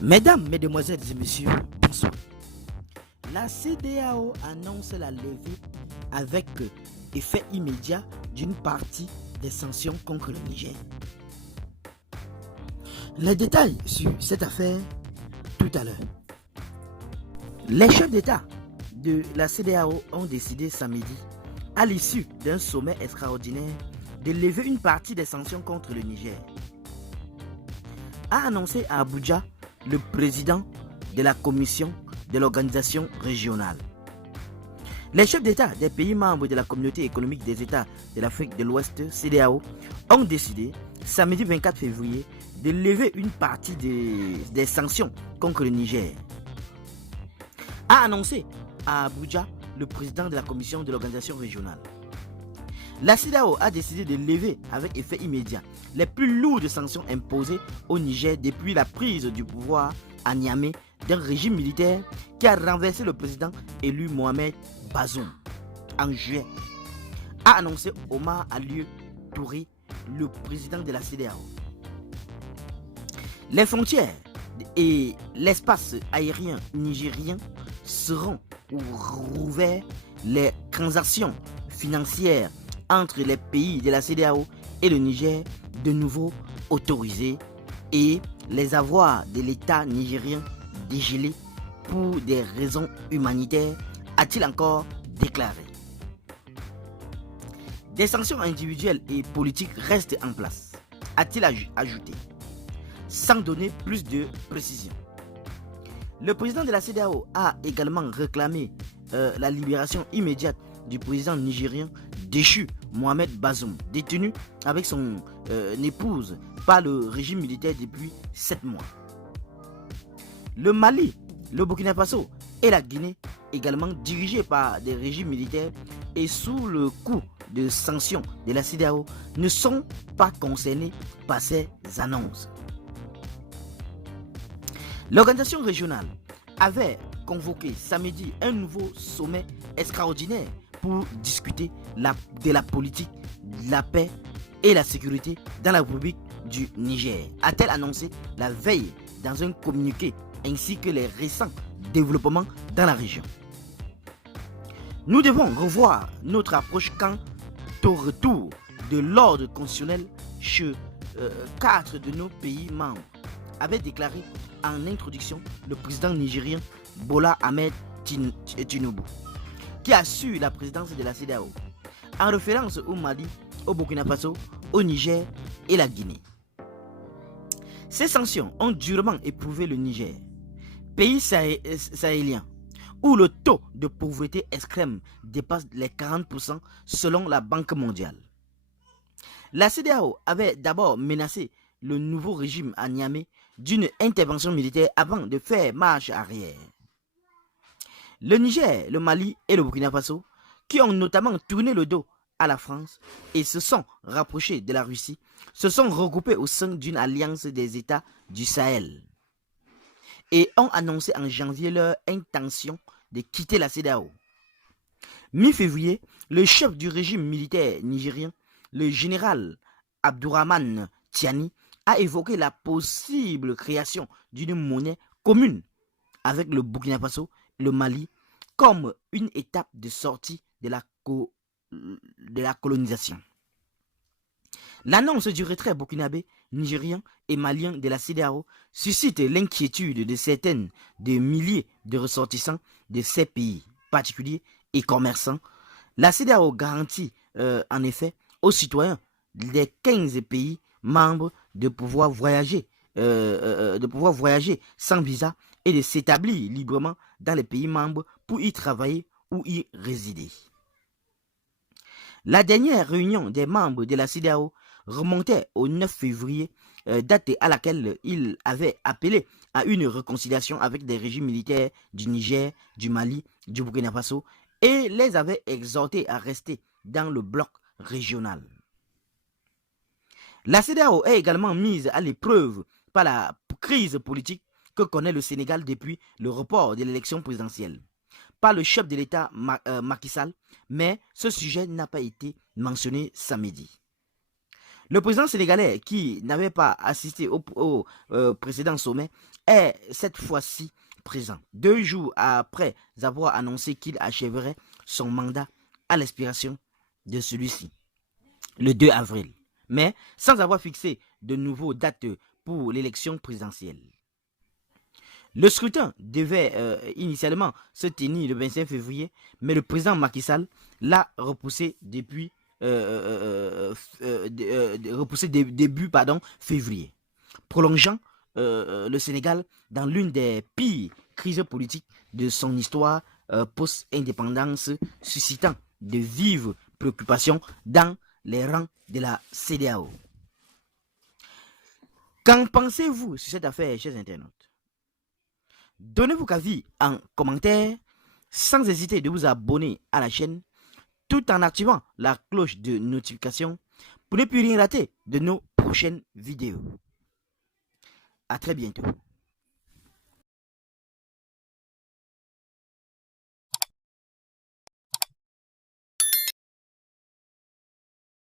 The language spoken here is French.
Mesdames, Mesdemoiselles et Messieurs, bonsoir. La CEDEAO annonce la levée avec effet immédiat d'une partie des sanctions contre le Niger. Les détails sur cette affaire tout à l'heure. Les chefs d'État de la CEDEAO ont décidé samedi, à l'issue d'un sommet extraordinaire, de lever une partie des sanctions contre le Niger. A annoncé à Abuja le président de la commission de l'organisation régionale. Les chefs d'État des pays membres de la communauté économique des États de l'Afrique de l'Ouest, CEDEAO, ont décidé, samedi 24 février, de lever une partie des sanctions contre le Niger. A annoncé à Abuja le président de la commission de l'organisation régionale. La CEDEAO a décidé de lever avec effet immédiat les plus lourdes sanctions imposées au Niger depuis la prise du pouvoir à Niamey d'un régime militaire qui a renversé le président élu Mohamed Bazoum en juillet, a annoncé Omar Alieu Touré, le président de la CEDEAO. Les frontières et l'espace aérien nigérien seront rouverts, les transactions financières entre les pays de la CEDEAO et le Niger de nouveau autorisés et les avoirs de l'État nigérien dégelés pour des raisons humanitaires, a-t-il encore déclaré. Des sanctions individuelles et politiques restent en place, a-t-il ajouté, sans donner plus de précision. Le président de la CEDEAO a également réclamé la libération immédiate du président nigérien déchu Mohamed Bazoum, détenu avec son épouse par le régime militaire depuis 7 mois. Le Mali, le Burkina Faso et la Guinée, également dirigés par des régimes militaires et sous le coup de sanctions de la CEDEAO, ne sont pas concernés par ces annonces. L'organisation régionale avait convoqué samedi un nouveau sommet extraordinaire pour discuter de la politique, de la paix et la sécurité dans la République du Niger, a-t-elle annoncé la veille dans un communiqué, ainsi que les récents développements dans la région. Nous devons revoir notre approche quant au retour de l'ordre constitutionnel chez 4 de nos pays membres, avait déclaré en introduction le président nigérien Bola Ahmed Tinubu, qui assure la présidence de la CEDEAO, en référence au Mali, au Burkina Faso, au Niger et la Guinée. Ces sanctions ont durement éprouvé le Niger, pays sahélien, où le taux de pauvreté extrême dépasse les 40% selon la Banque mondiale. La CEDEAO avait d'abord menacé le nouveau régime à Niamey d'une intervention militaire avant de faire marche arrière. Le Niger, le Mali et le Burkina Faso, qui ont notamment tourné le dos à la France et se sont rapprochés de la Russie, se sont regroupés au sein d'une alliance des États du Sahel et ont annoncé en janvier leur intention de quitter la CEDEAO. Mi-février, le chef du régime militaire nigérien, le général Abdourahmane Tiani, a évoqué la possible création d'une monnaie commune avec le Burkina Faso et le Mali comme une étape de sortie de la colonisation. L'annonce du retrait burkinabé, nigérien et malien de la CEDEAO suscite l'inquiétude de certaines des milliers de ressortissants de ces pays particuliers et commerçants. La CEDEAO garantit en effet aux citoyens des 15 pays membres de pouvoir voyager sans visa et de s'établir librement dans les pays membres pour y travailler ou y résider. La dernière réunion des membres de la CEDEAO remontait au 9 février, date à laquelle il avait appelé à une réconciliation avec des régimes militaires du Niger, du Mali, du Burkina Faso et les avait exhortés à rester dans le bloc régional. La CEDEAO est également mise à l'épreuve par la crise politique que connaît le Sénégal depuis le report de l'élection présidentielle par le chef de l'État Macky Sall, mais ce sujet n'a pas été mentionné samedi. Le président sénégalais, qui n'avait pas assisté au précédent sommet, est cette fois-ci présent, 2 jours après avoir annoncé qu'il achèverait son mandat à l'expiration de celui-ci, le 2 avril, mais sans avoir fixé de nouvelles dates pour l'élection présidentielle. Le scrutin devait initialement se tenir le 25 février, mais le président Macky Sall l'a repoussé depuis début février, prolongeant le Sénégal dans l'une des pires crises politiques de son histoire post-indépendance, suscitant de vives préoccupations dans les rangs de la CEDEAO. Qu'en pensez-vous sur cette affaire, chers internautes? Donnez vos avis en commentaire, sans hésiter de vous abonner à la chaîne, tout en activant la cloche de notification pour ne plus rien rater de nos prochaines vidéos. À très bientôt.